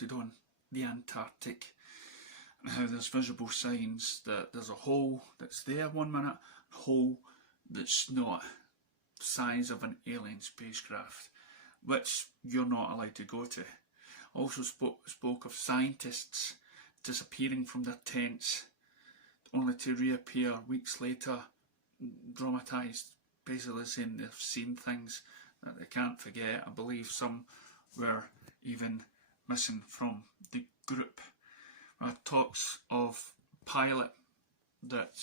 reported on the Antarctic and how there's visible signs that there's a hole that's there one minute, a hole that's not the size of an alien spacecraft, which you're not allowed to go to. Also spoke of scientists disappearing from their tents only to reappear weeks later, dramatised, basically saying they've seen things that they can't forget. I believe some were even missing from the group. Talks of a pilot that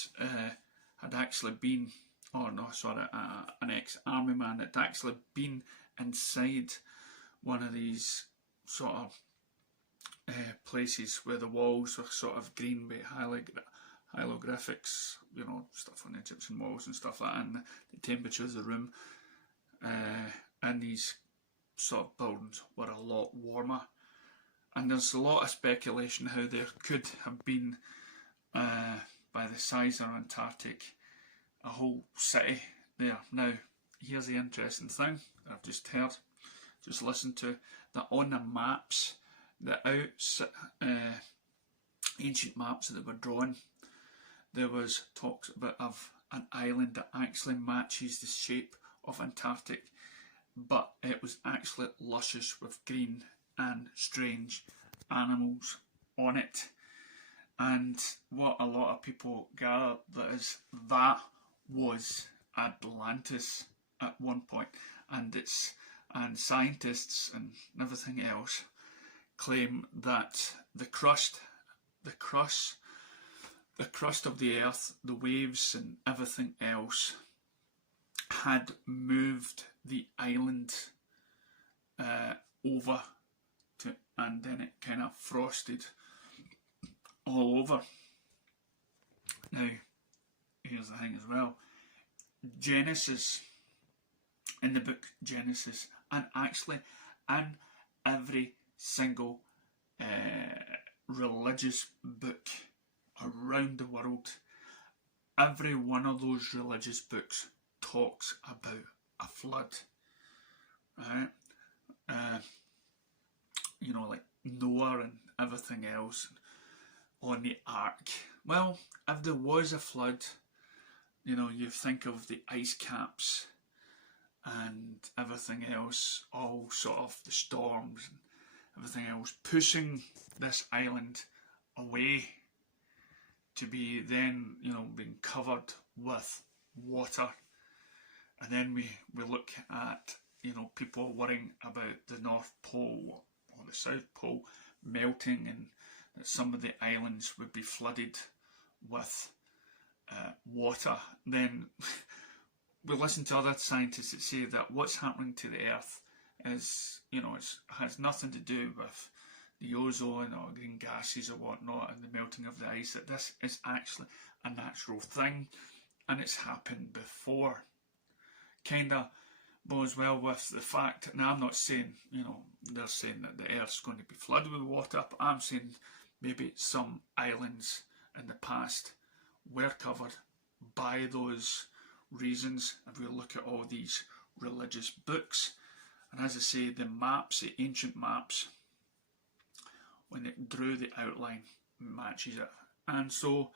had actually been, an ex-army man that had actually been inside one of these sort of places where the walls were sort of green with hieroglyphics, stuff on Egyptian walls and stuff like that, and the temperature of the room in these sort of buildings were a lot warmer. And there's a lot of speculation how there could have been, by the size of Antarctic, a whole city there. Now, here's the interesting thing that I've just heard, just listened to, that on the maps, the ancient maps that were drawn, there was talks of an island that actually matches the shape of Antarctic, but it was actually luscious with green and strange animals on it. And what a lot of people gather that was Atlantis at one point, and scientists and everything else claim that the crust of the earth, the waves and everything else had moved the island over to, and then it kind of frosted all over. Now, here's the thing as well. Genesis, in the book Genesis, and actually in every single religious book around the world, every one of those religious books talks about a flood, right? Like Noah and everything else on the ark. Well, if there was a flood, you think of the ice caps and everything else, all sort of the storms and everything else pushing this island away to be then, being covered with water. And then we look at, people worrying about the North Pole or the South Pole melting, and that some of the islands would be flooded with water. Then we listen to other scientists that say that what's happening to the Earth is, it has nothing to do with the ozone or green gases or whatnot and the melting of the ice, that this is actually a natural thing and it's happened before. Kind of goes well with the fact, now I'm not saying, they're saying that the Earth's going to be flooded with water, but I'm saying maybe some islands in the past were covered by those reasons. If we look at all these religious books, and as I say, the maps, the ancient maps, when it drew the outline, matches it. And so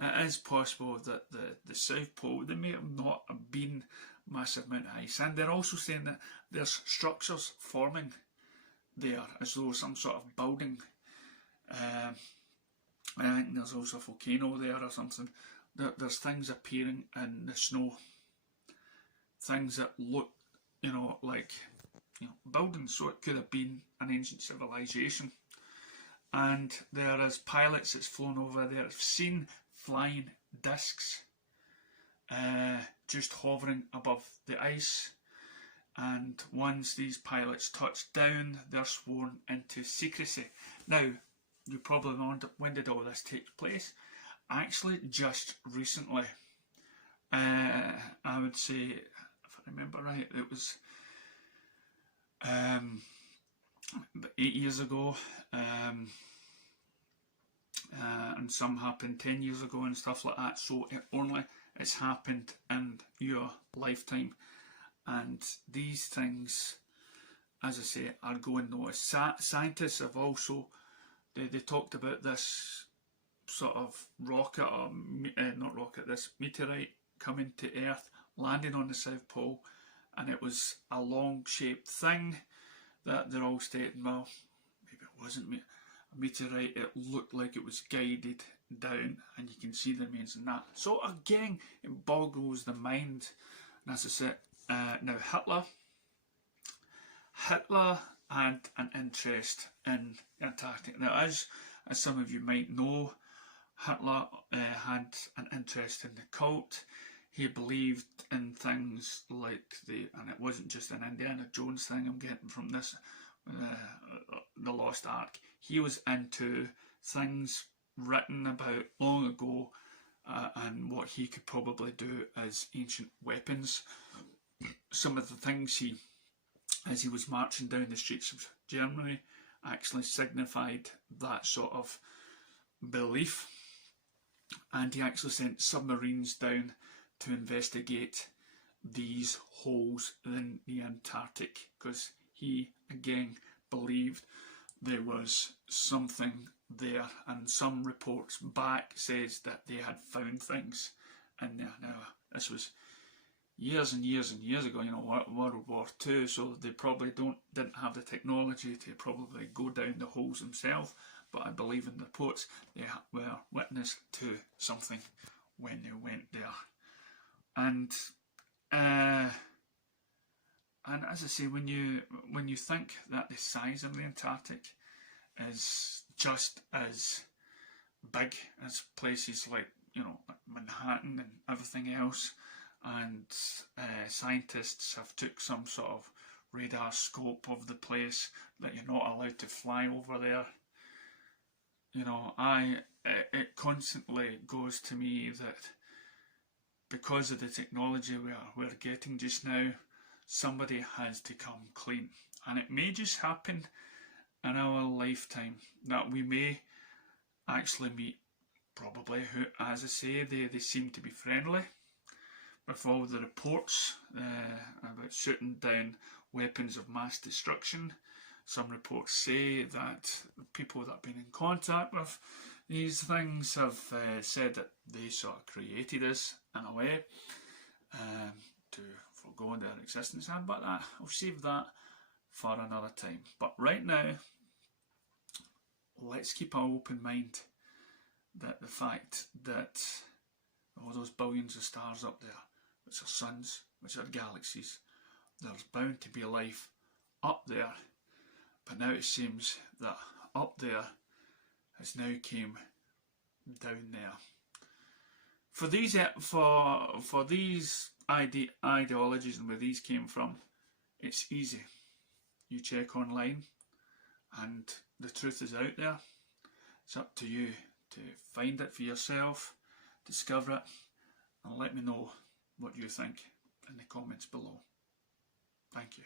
it is possible that the South Pole, there may have not been massive amount of ice, and they're also saying that there's structures forming there as though some sort of building. I think there's also a volcano there or something. There's things appearing in the snow, things that look, like buildings. So it could have been an ancient civilization. And there is pilots that's flown over there, have seen flying discs just hovering above the ice. And once these pilots touch down, they're sworn into secrecy. Now, you probably wonder, when did all this take place? Actually, just recently. I would say, if I remember right, it was about 8 years ago. And some happened 10 years ago and stuff like that. So it's happened in your lifetime. And these things as I say, are going noticed. Scientists have also, they talked about this sort of rocket, or not rocket, this meteorite coming to Earth, landing on the South Pole, and it was a long shaped thing that they're all stating, well, maybe it wasn't a meteorite, it looked like it was guided down, and you can see the remains in that. So again, it boggles the mind. And as I said, now Hitler had an interest in Antarctic. Now, as some of you might know, Hitler had an interest in the cult. He believed in things like and it wasn't just an Indiana Jones thing I'm getting from this, the Lost Ark. He was into things written about long ago, and what he could probably do as ancient weapons. Some of the things as he was marching down the streets of Germany, actually signified that sort of belief. And he actually sent submarines down to investigate these holes in the Antarctic, because he again believed there was something there, and some reports back says that they had found things in there. Now, this was years and years and years ago, World War II, so they probably didn't have the technology to probably go down the holes themselves, but I believe in the reports they were witness to something when they went there. And as I say, when you think that the size of the Antarctic is just as big as places like Manhattan and everything else, and scientists have took some sort of radar scope of the place that you're not allowed to fly over there. It constantly goes to me that because of the technology we're getting just now, somebody has to come clean, and it may just happen in our lifetime that we may actually meet probably who, as I say, they seem to be friendly. With all the reports about shooting down weapons of mass destruction, some reports say that people that have been in contact with these things have said that they sort of created us in a way to forgo their existence. But I'll save that for another time. But right now, let's keep an open mind that the fact that all those billions of stars up there, which are suns, which are galaxies, there's bound to be life up there. But now it seems that up there has now came down there. For these ideologies and where these came from, it's easy. You check online and the truth is out there. It's up to you to find it for yourself, discover it, and let me know what you think in the comments below. Thank you.